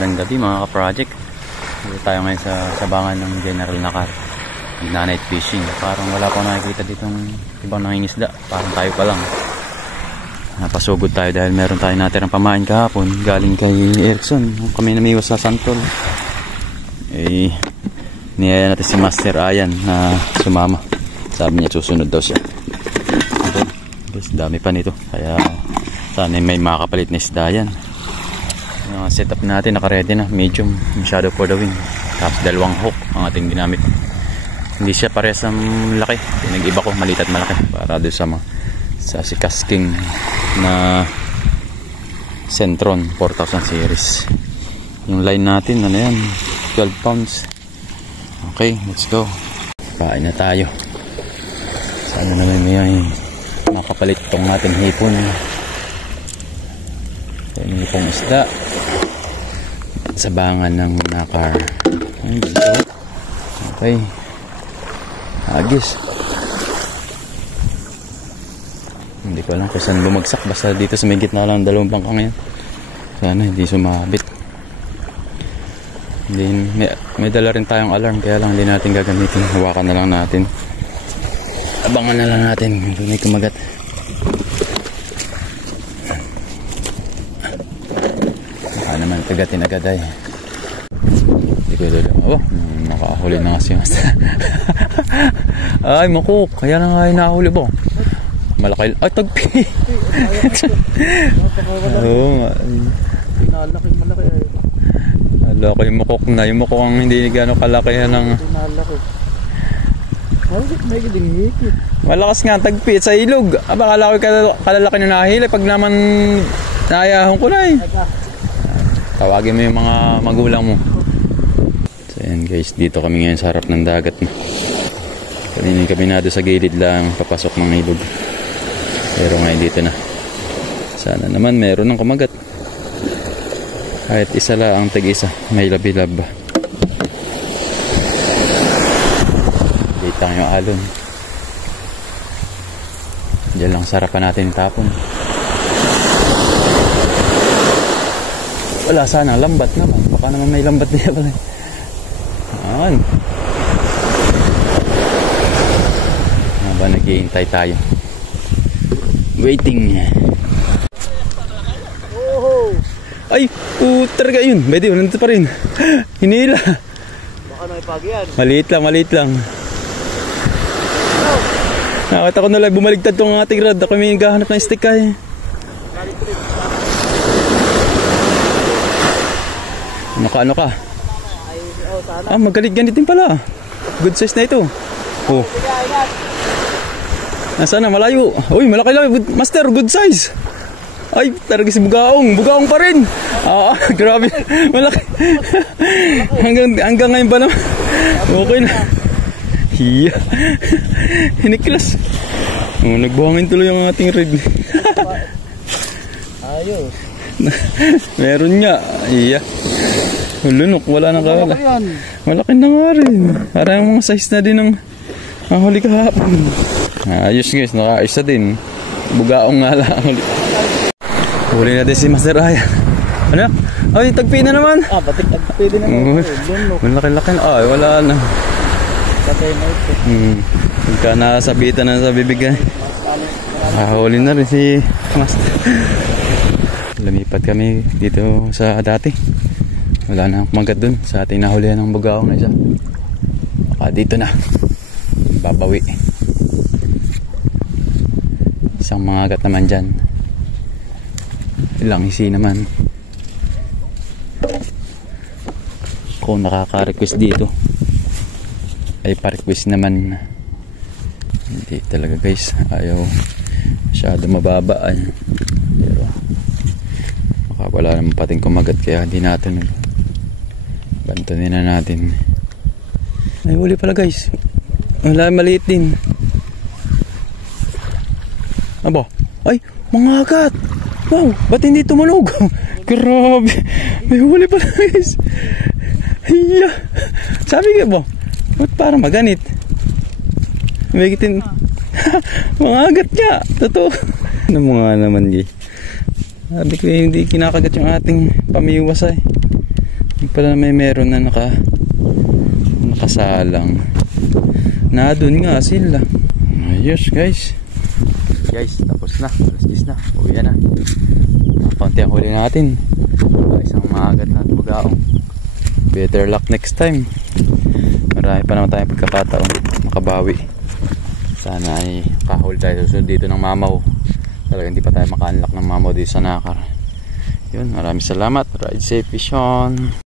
Magandang gabi mga ka-project. Dito tayo ngayon sa sabangan ng General Nakar. Night fishing. Parang wala pa nakikita ditong ibang nangingisda. Parang tayo pa lang. Napasugod tayo dahil meron tayo natirang pamain kahapon. Galing kay Erickson. Kami namiwas sa Santol. Niyaya natin si Master Ayan na sumama. Sabi niya susunod daw siya. Okay. Guys, dami pa nito. Kaya sana may makapalit na isda yan. Setup natin naka-ready na, medium, shadow for the wind. Tapos dalawang hook ang ating ginamit. Hindi siya parehas ng laki. Pinag-iba ko maliit at malaki para doon sa si Casking na Centron 4000 series. Yung line natin ano yan, 12 pounds. Okay, let's go. Kain na tayo. Sana naman may makapalit itong ating hipon. Yung hipong isda. Sabangan ng Nakar. Okay. Agis. Hindi ko alam kung saan bumagsak. Basta dito sa may gitna lang dalawang bangka ngayon. Sana hindi sumabit. May dala rin tayong alarm. Kaya lang hindi natin gagamitin. Hawakan na lang natin. Abangan na lang natin kung may kumagat. Naman kagatin agad ay hindi ko lang nakahuli na kasi ay makuk kaya na nga nahuli po malaki ay tagpi oo malaki yung makuk na yung makuk ang hindi gano'ng kalaki ng malakas nga tagpi sa ilog aba kalalaki na nahili pag naman nayahon ko na eh. Tawagin mo yung mga magulang mo. So yan guys, dito kami ngayon sa harap ng dagat. Kanina kami na doon sa gilid lang papasok ng ilog. Pero ngayon dito na. Sana naman meron ng kumagat. Kahit isa lang ang tig-isa. May labi-lab. Dito yung alon. Diyan lang sarapan natin tapon. Wala sana, lambat naman. Baka naman may lambat niya pala. Ayan. Haba nag-iintay tayo. Waiting. Ay, talaga yun. Pwede, nandito pa rin. Hinila. Baka nakipag yan. Maliit lang. Nakita ko na lang, bumaligtad tong ating rod. Ako may gahanap ng stick ay. Nakaano ka? Magalit-ganit din pala. Good size na ito. Oh. Nasaan na? Malayo. Uy, malaki-laki. Master, good size. Ay, talaga si Bugaong. Bugaong pa rin. Grabe. Malaki. hanggang ngayon pa naman. Okay na. Hiya. Hiniklas. Nagbuhangin tuloy ang ating red. Ayos. Meron nga. Iya. Lunok, wala nang kawala. Malaki na nga rin. Parang mga size na din ng huli kahapon. Ayos guys, nakaisa din. Bugaong nga lang. Huli natin si Master Ayan. Ano? Ay, tagpi na naman. Batik tagpi din naman. Malaki-laki na. Ay, wala na. Patay na ito. Pagka nasabitan na sa bibig. Huli na rin si Master. Lumipat kami dito sa dati. Wala na kumagat dun sa ating nahulihan ng bugaong na isa. Baka dito na babawi. Isang mga agat naman dyan. Ilang isi naman. Kung nakaka-request dito ay pa-request naman. Hindi talaga guys, ayaw masyado mababa ay. Pero wala naman pating kumagat kaya hindi natin bantunin na natin. Ay huli pala guys. Wala, maliit din. Aba, ay mga agat. Wow, ba't hindi tumunog? Grabe, may huli pala guys. Hiya. Sabi ka ba, ba't parang maganit? May gitin. Mga agat niya. Totoo. Ano mga naman guys. Sabi ko hindi kinakagat yung ating pamiwas ay. Yung pala may meron na nakasalang. Na doon nga sila. Ayos guys. Guys, tapos na. Alas 10 na. Uwi na. Kaunti ang huli natin. Isang maagat na bugaong. Better luck next time. Marami pa naman tayong pagkakataon makabawi. Sana ay kahul tayo susunod dito ng mamaw. Talaga hindi pa tayo maka-unlock ng mamaw dito sa Nakar. Yun, maraming salamat. Ride safe, vision.